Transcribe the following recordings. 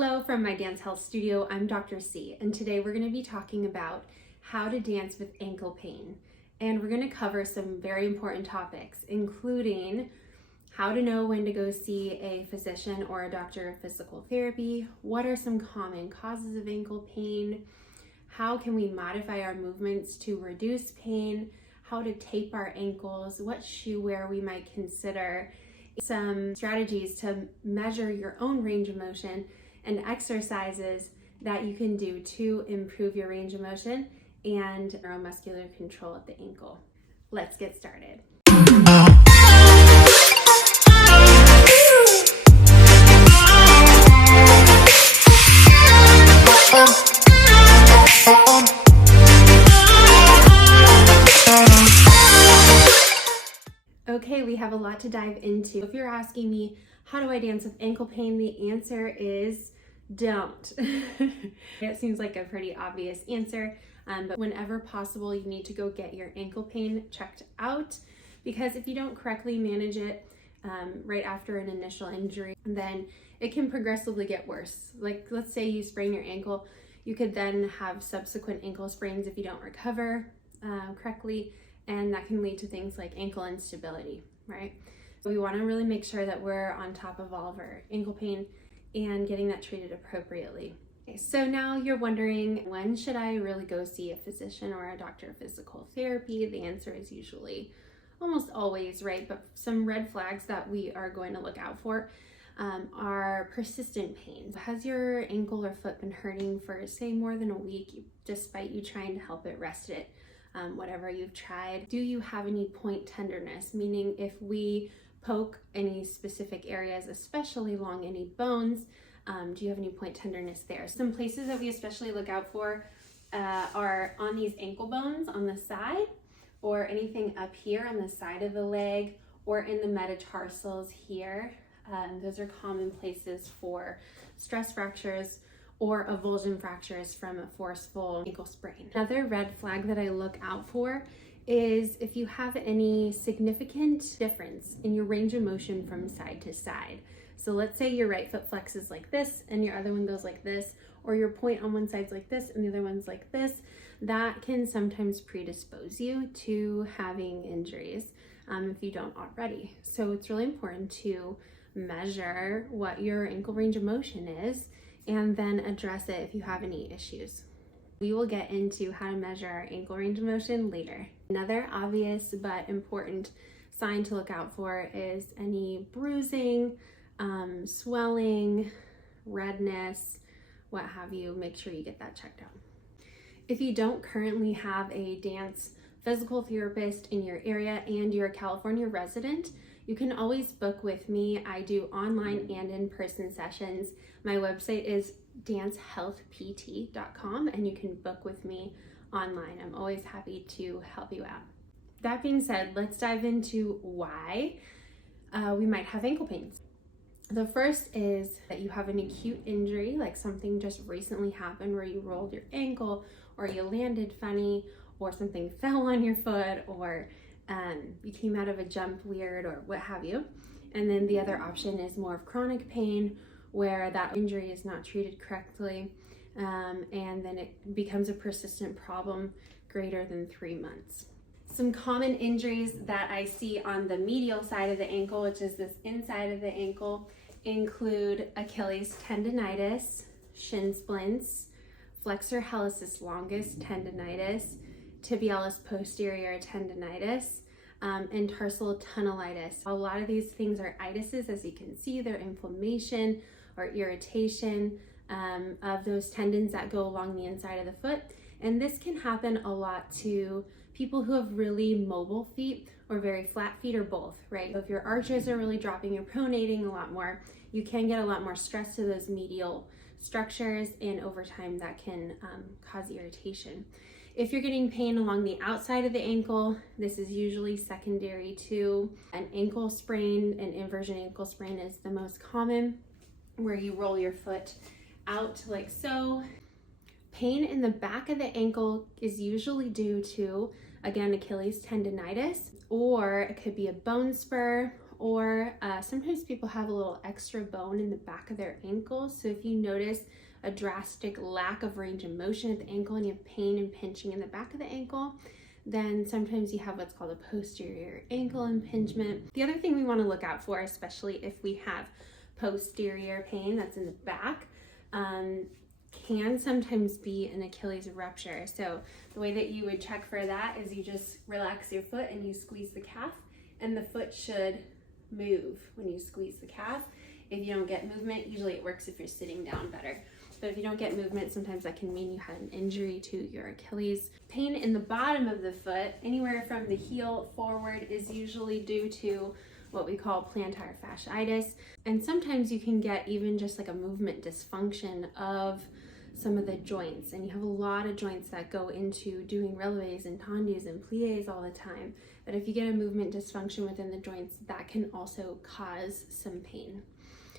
Hello from my Dance Health Studio. I'm Dr. C, and today we're going to be talking about how to dance with ankle pain. And we're going to cover some very important topics, including how to know when to go see a physician or a doctor of physical therapy, what are some common causes of ankle pain, how can we modify our movements to reduce pain, how to tape our ankles, what shoe wear we might consider, some strategies to measure your own range of motion, and exercises that you can do to improve your range of motion and neuromuscular control at the ankle. Let's get started. Okay, we have a lot to dive into. If you're asking me, how do I dance with ankle pain? The answer is don't. It seems like a pretty obvious answer, but whenever possible, you need to go get your ankle pain checked out, because if you don't correctly manage it right after an initial injury, then it can progressively get worse. Like, let's say you sprain your ankle, you could then have subsequent ankle sprains if you don't recover correctly, and that can lead to things like ankle instability, right? So we want to really make sure that we're on top of all of our ankle pain and getting that treated appropriately. Okay, so now you're wondering, when should I really go see a physician or a doctor of physical therapy? The answer is usually almost always, right? But some red flags that we are going to look out for are persistent pain. Has your ankle or foot been hurting for, say, more than a week, despite you trying to help it, rest it, whatever you've tried? Do you have any point tenderness? Meaning if we poke any specific areas, especially along any bones, do you have any point tenderness there? Some places that we especially look out for are on these ankle bones on the side, or anything up here on the side of the leg, or in the metatarsals here. Those are common places for stress fractures or avulsion fractures from a forceful ankle sprain. Another red flag that I look out for is if you have any significant difference in your range of motion from side to side. So let's say your right foot flexes like this and your other one goes like this, or your point on one side's like this and the other one's like this. That can sometimes predispose you to having injuries if you don't already. So it's really important to measure what your ankle range of motion is and then address it if you have any issues. We will get into how to measure our ankle range of motion later. Another obvious but important sign to look out for is any bruising, swelling, redness, what have you. Make sure you get that checked out. If you don't currently have a dance physical therapist in your area and you're a California resident, you can always book with me. I do online and in-person sessions. My website is dancehealthpt.com, and you can book with me online. I'm always happy to help you out. That being said, let's dive into why we might have ankle pains. The first is that you have an acute injury, like something just recently happened where you rolled your ankle, or you landed funny, or something fell on your foot, or you came out of a jump weird, or what have you. And then the other option is more of chronic pain, where that injury is not treated correctly, and then it becomes a persistent problem greater than 3 months. Some common injuries that I see on the medial side of the ankle, which is this inside of the ankle, include Achilles tendonitis, shin splints, flexor hallucis longus tendonitis, tibialis posterior tendonitis, and tarsal tunnelitis. A lot of these things are itises, as you can see. They're inflammation or irritation of those tendons that go along the inside of the foot. And this can happen a lot to people who have really mobile feet or very flat feet, or both, right? So if your arches are really dropping, you're pronating a lot more, you can get a lot more stress to those medial structures, and over time that can cause irritation. If you're getting pain along the outside of the ankle, this is usually secondary to an ankle sprain. An inversion ankle sprain is the most common, where you roll your foot out like so. Pain in the back of the ankle is usually due to, again, Achilles tendonitis, or it could be a bone spur or sometimes people have a little extra bone in the back of their ankle. So if you notice a drastic lack of range of motion at the ankle and you have pain and pinching in the back of the ankle, then sometimes you have what's called a posterior ankle impingement. The other thing we want to look out for, especially if we have posterior pain that's in the back, can sometimes be an Achilles rupture. So the way that you would check for that is you just relax your foot and you squeeze the calf, and the foot should move when you squeeze the calf. If you don't get movement, usually it works if you're sitting down better. But if you don't get movement, sometimes that can mean you had an injury to your Achilles. Pain in the bottom of the foot, anywhere from the heel forward, is usually due to what we call plantar fasciitis. And sometimes you can get even just like a movement dysfunction of some of the joints. And you have a lot of joints that go into doing releves and tendus and plies all the time. But if you get a movement dysfunction within the joints, that can also cause some pain.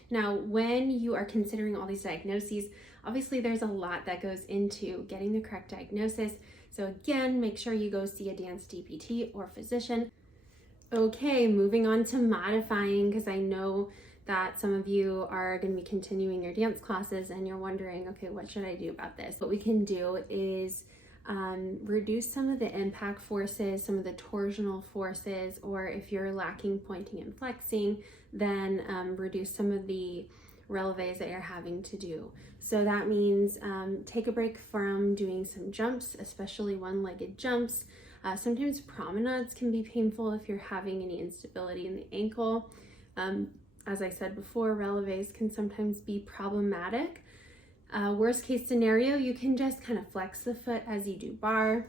Now, when you are considering all these diagnoses, obviously there's a lot that goes into getting the correct diagnosis. So again, make sure you go see a dance DPT or physician. Okay, moving on to modifying, because I know that some of you are going to be continuing your dance classes and you're wondering, okay, what should I do about this? What we can do is reduce some of the impact forces, some of the torsional forces, or if you're lacking pointing and flexing, then reduce some of the releves that you're having to do. So that means take a break from doing some jumps, especially one-legged jumps. Sometimes promenades can be painful if you're having any instability in the ankle. As I said before, releves can sometimes be problematic. Worst case scenario, you can just kind of flex the foot as you do bar,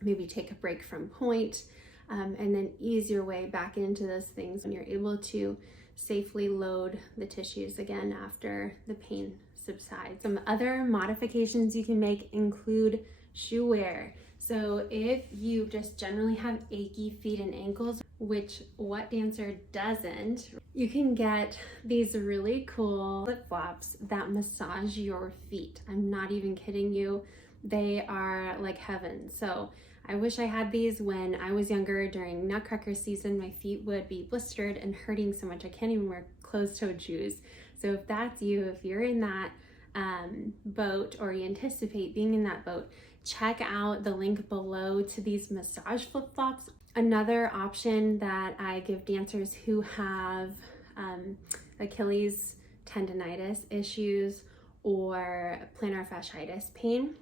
maybe take a break from point, and then ease your way back into those things when you're able to safely load the tissues again after the pain subsides. Some other modifications you can make include shoe wear. So if you just generally have achy feet and ankles, which what dancer doesn't, you can get these really cool flip-flops that massage your feet. I'm not even kidding you. They are like heaven. So I wish I had these when I was younger. During Nutcracker season, my feet would be blistered and hurting so much I can't even wear closed-toed shoes. So if that's you, if you're in that boat, or you anticipate being in that boat, check out the link below to these massage flip-flops. Another option that I give dancers who have Achilles tendonitis issues or plantar fasciitis pain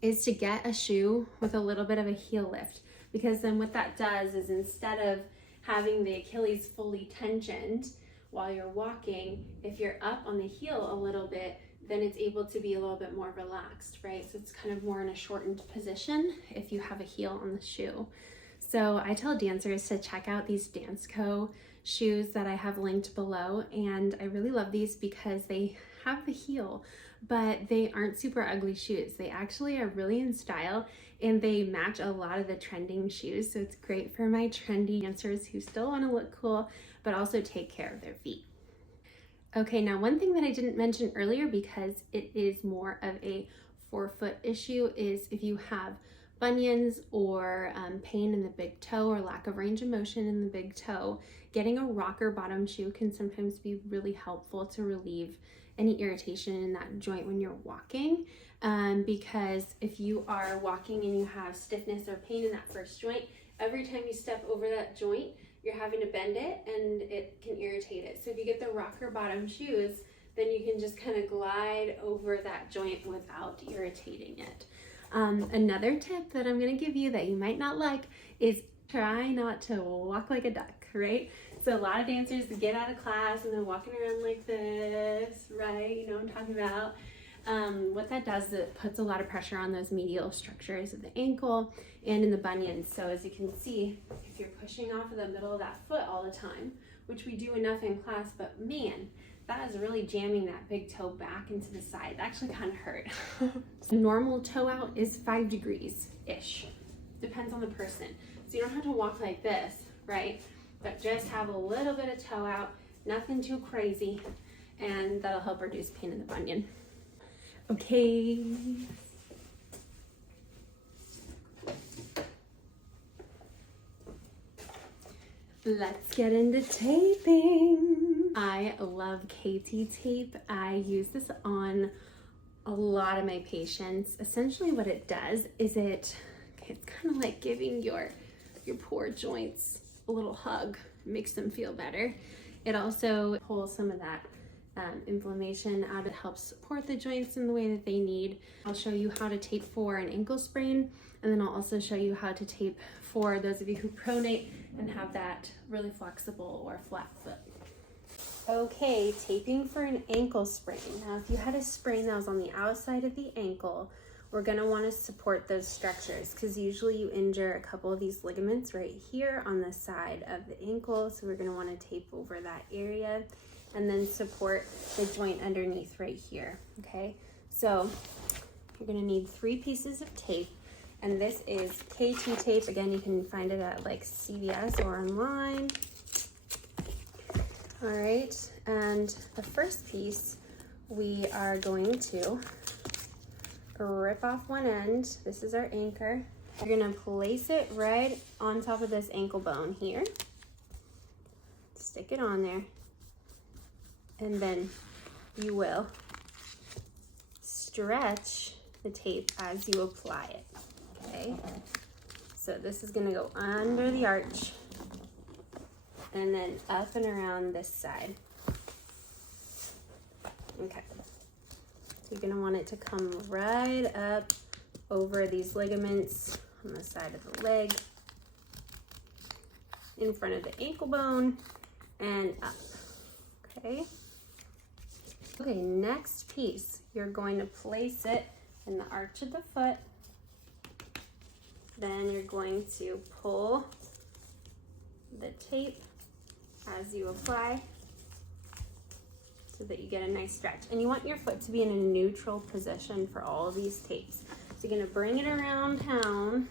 is to get a shoe with a little bit of a heel lift, because then what that does is instead of having the Achilles fully tensioned while you're walking, if you're up on the heel a little bit, then it's able to be a little bit more relaxed, right? So it's kind of more in a shortened position if you have a heel on the shoe. So I tell dancers to check out these Danceco shoes that I have linked below, and I really love these because they have the heel, but they aren't super ugly shoes. They actually are really in style, and they match a lot of the trending shoes. So it's great for my trendy dancers who still want to look cool, but also take care of their feet. Okay, now one thing that I didn't mention earlier, because it is more of a forefoot issue, is if you have bunions or pain in the big toe or lack of range of motion in the big toe, getting a rocker bottom shoe can sometimes be really helpful to relieve any irritation in that joint when you're walking. Because if you are walking and you have stiffness or pain in that first joint, every time you step over that joint, you're having to bend it and it can irritate it. So if you get the rocker bottom shoes, then you can just kind of glide over that joint without irritating it. Another tip that I'm going to give you that you might not like is try not to walk like a duck, right? So a lot of dancers get out of class and they're walking around like this, right? You know what I'm talking about. What that does is it puts a lot of pressure on those medial structures of the ankle and in the bunions. So as you can see, if you're pushing off of the middle of that foot all the time, which we do enough in class, but man, that is really jamming that big toe back into the side. It actually kind of hurt. The normal toe out is 5 degrees-ish. Depends on the person. So you don't have to walk like this, right? But just have a little bit of toe out, nothing too crazy, and that'll help reduce pain in the bunion. Okay. Let's get into taping. I love KT tape. I use this on a lot of my patients. Essentially what it does is it's kind of like giving your poor joints a little hug, makes them feel better. It also pulls some of that inflammation out. It helps support the joints in the way that they need. I'll show you how to tape for an ankle sprain, and then I'll also show you how to tape for those of you who pronate and have that really flexible or flat foot. Okay, taping for an ankle sprain. Now, if you had a sprain that was on the outside of the ankle, we're gonna wanna support those structures because usually you injure a couple of these ligaments right here on the side of the ankle. So we're gonna wanna tape over that area and then support the joint underneath right here, okay? So you're gonna need 3 pieces of tape, and this is KT tape. Again, you can find it at like CVS or online. All right, and the first piece, we are going to rip off one end. This is our anchor. You're gonna place it right on top of this ankle bone here. Stick it on there. And then you will stretch the tape as you apply it, okay? So this is gonna go under the arch and then up and around this side. Okay. So you're gonna want it to come right up over these ligaments on the side of the leg, in front of the ankle bone, and up, okay? Okay, next piece, you're going to place it in the arch of the foot. Then you're going to pull the tape as you apply so that you get a nice stretch. And you want your foot to be in a neutral position for all of these tapes. So you're gonna bring it around town,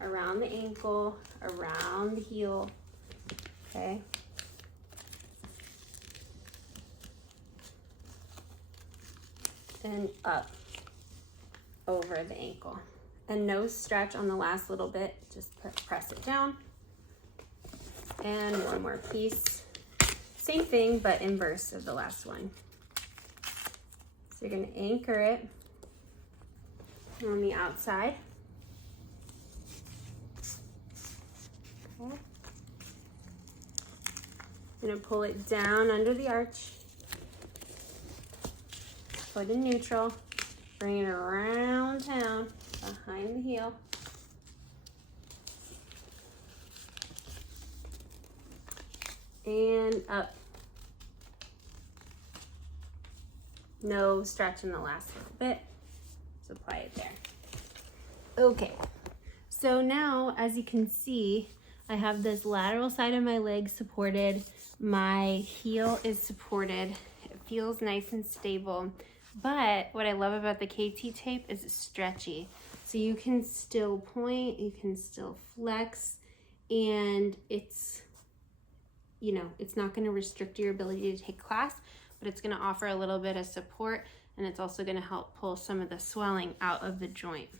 around the ankle, around the heel, okay? And up over the ankle. And no stretch on the last little bit, just press it down. And one more piece. Same thing, but inverse of the last one. So you're gonna anchor it on the outside. Okay. I'm gonna pull it down under the arch. Foot in neutral. Bring it around town, behind the heel. And up. No stretch in the last little bit. So apply it there. Okay, so now as you can see, I have this lateral side of my leg supported. My heel is supported. It feels nice and stable. But what I love about the KT tape is it's stretchy. So you can still point, you can still flex, and it's, you know, it's not gonna restrict your ability to take class, but it's gonna offer a little bit of support, and it's also gonna help pull some of the swelling out of the joint.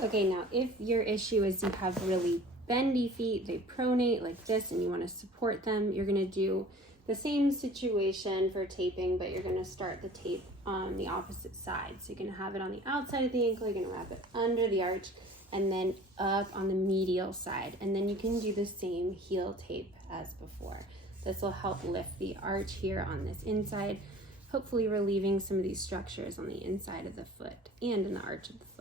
Okay, now if your issue is you have really bendy feet, they pronate like this, and you wanna support them, you're gonna do the same situation for taping, but you're gonna start the tape on the opposite side. So you're gonna have it on the outside of the ankle, you're gonna wrap it under the arch, and then up on the medial side. And then you can do the same heel tape as before. This will help lift the arch here on this inside, hopefully relieving some of these structures on the inside of the foot and in the arch of the foot.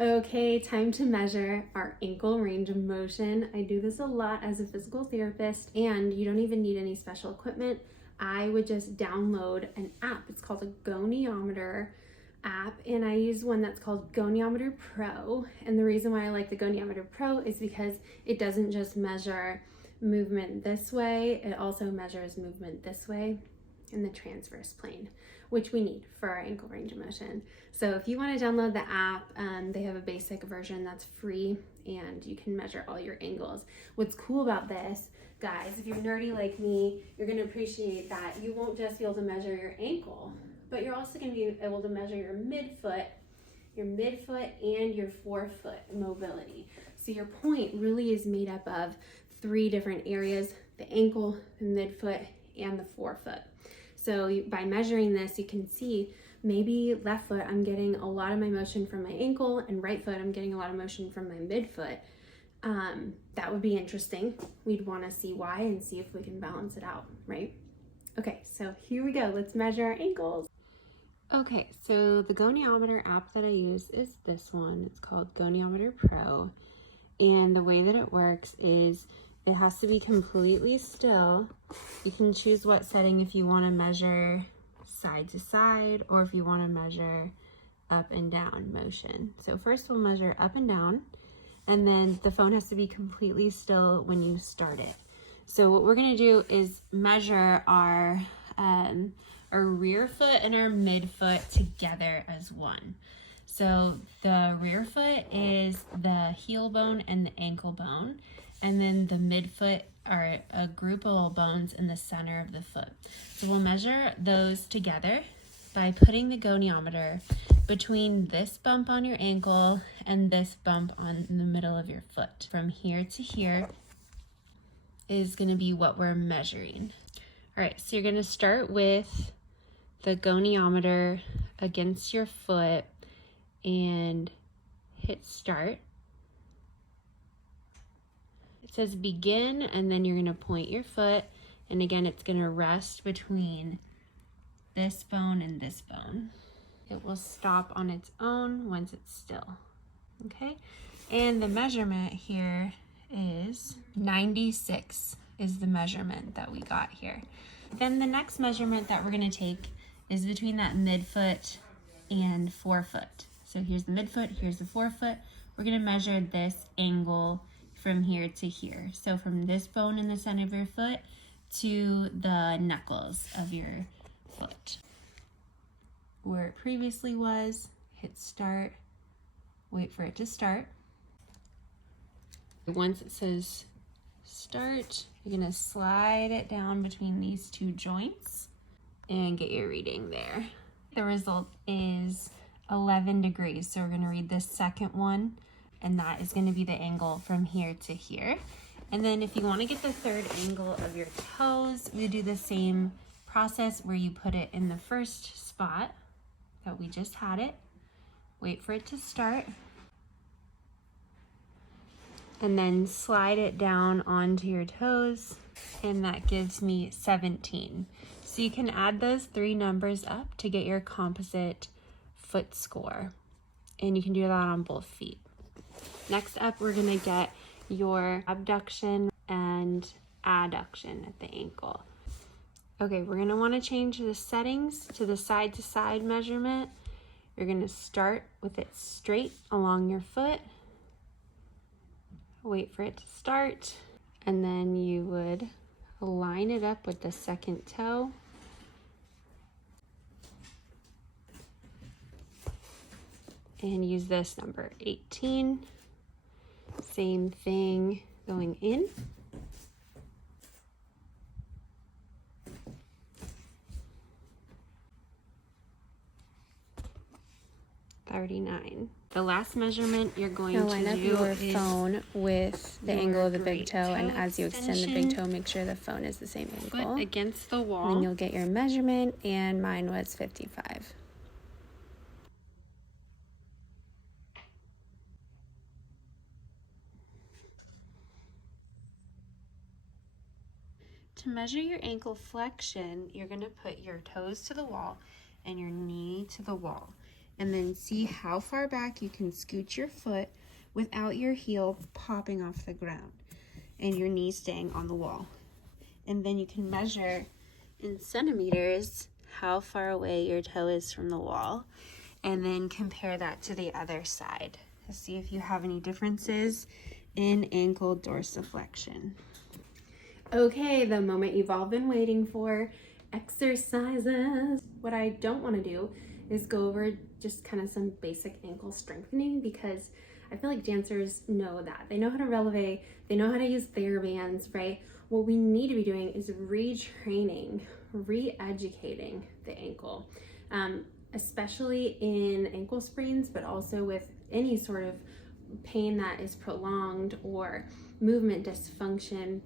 Okay, time to measure our ankle range of motion. I do this a lot as a physical therapist, and you don't even need any special equipment. I would just download an app. It's called a goniometer app, and I use one that's called Goniometer Pro. And the reason why I like the Goniometer Pro is because it doesn't just measure movement this way, it also measures movement this way in the transverse plane, which we need for our ankle range of motion. So if you want to download the app, they have a basic version that's free, and you can measure all your angles. What's cool about this, guys, if you're nerdy like me, you're going to appreciate that you won't just be able to measure your ankle, but you're also going to be able to measure your midfoot and your forefoot mobility. So your point really is made up of 3 different areas: the ankle, the midfoot, and the forefoot. So by measuring this, you can see maybe left foot, I'm getting a lot of my motion from my ankle, and right foot, I'm getting a lot of motion from my midfoot. That would be interesting. We'd want to see why and see if we can balance it out, right? Okay, so here we go. Let's measure our ankles. Okay, so the goniometer app that I use is this one. It's called Goniometer Pro. And the way that it works is it has to be completely still. You can choose what setting if you want to measure side to side or if you want to measure up and down motion. So first we'll measure up and down, and then the phone has to be completely still when you start it. So what we're going to do is measure our rear foot and our midfoot together as one. So the rear foot is the heel bone and the ankle bone, and then the midfoot are a group of little bones in the center of the foot. So we'll measure those together by putting the goniometer between this bump on your ankle and this bump on the middle of your foot. From here to here is going to be what we're measuring. All right, so you're going to start with the goniometer against your foot and hit start. It says begin, and then you're going to point your foot, and again it's going to rest between this bone and this bone. It will stop on its own once it's still. Okay, and the measurement here is 96 is the measurement that we got here. Then the next measurement that we're going to take is between that midfoot and forefoot. So here's the midfoot, here's the forefoot. We're going to measure this angle from here to here. So from this bone in the center of your foot to the knuckles of your foot. Where it previously was, hit start, wait for it to start. Once it says start, you're going to slide it down between these two joints and get your reading there. The result is 11 degrees. So we're going to read this second one, and that is going to be the angle from here to here. And then if you want to get the third angle of your toes, we do the same process where you put it in the first spot that we just had it, wait for it to start, and then slide it down onto your toes, and that gives me 17. So you can add those 3 numbers up to get your composite foot score, and you can do that on both feet. Next up, we're gonna get your abduction and adduction at the ankle. Okay, we're gonna wanna change the settings to the side to side measurement. You're gonna start with it straight along your foot, wait for it to start, and then you would line it up with the second toe. And use this number, 18. Same thing going in. 39. The last measurement you're going to line up do your is phone with the angle of the big toe, and as you extend the big toe, extension, make sure the phone is the same angle. foot against the And then wall. you'll get your measurement, and mine was 55. To measure your ankle flexion, you're going to put your toes to the wall and your knee to the wall, and then see how far back you can scoot your foot without your heel popping off the ground and your knee staying on the wall. And then you can measure in centimeters how far away your toe is from the wall, and then compare that to the other side to see if you have any differences in ankle dorsiflexion. Okay, the moment you've all been waiting for, exercises. What I don't want to do is go over just kind of some basic ankle strengthening, because I feel like dancers know that. They know how to releve, they know how to use TheraBands, right? What we need to be doing is retraining, re-educating the ankle, especially in ankle sprains, but also with any sort of pain that is prolonged or movement dysfunction,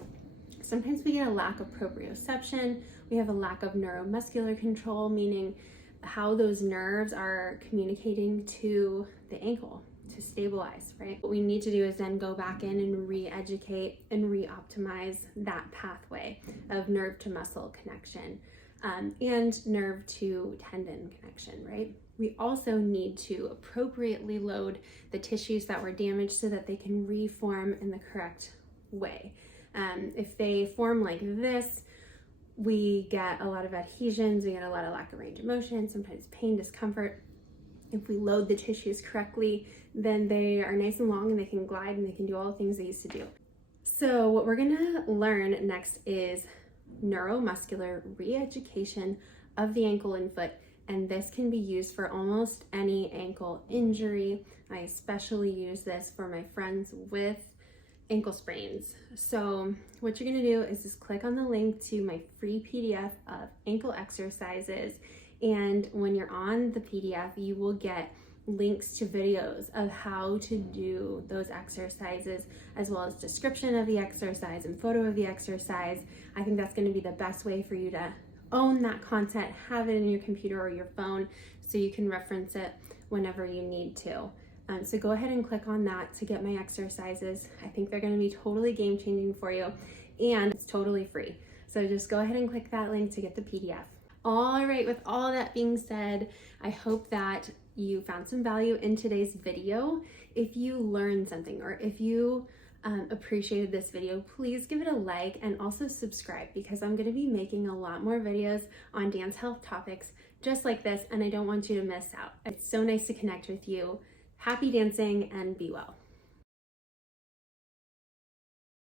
sometimes we get a lack of proprioception. We have a lack of neuromuscular control, meaning how those nerves are communicating to the ankle to stabilize, right? What we need to do is then go back in and re-educate and re-optimize that pathway of nerve to muscle connection and nerve to tendon connection, right? We also need to appropriately load the tissues that were damaged so that they can reform in the correct way. If they form like this, we get a lot of adhesions, we get a lot of lack of range of motion, sometimes pain, discomfort. If we load the tissues correctly, then they are nice and long and they can glide and they can do all the things they used to do. So what we're gonna learn next is neuromuscular re-education of the ankle and foot, and this can be used for almost any ankle injury. I especially use this for my friends with ankle sprains. So what you're gonna do is just click on the link to my free PDF of ankle exercises, and when you're on the PDF, you will get links to videos of how to do those exercises, as well as description of the exercise and photo of the exercise. I think that's going to be the best way for you to own that content, have it in your computer or your phone so you can reference it whenever you need to. So go ahead and click on that to get my exercises. I think they're going to be totally game changing for you, and it's totally free. So just go ahead and click that link to get the PDF. All right, with all that being said, I hope that you found some value in today's video. If you learned something or if you appreciated this video, please give it a like and also subscribe, because I'm going to be making a lot more videos on dance health topics just like this, and I don't want you to miss out. It's so nice to connect with you. Happy dancing and be well.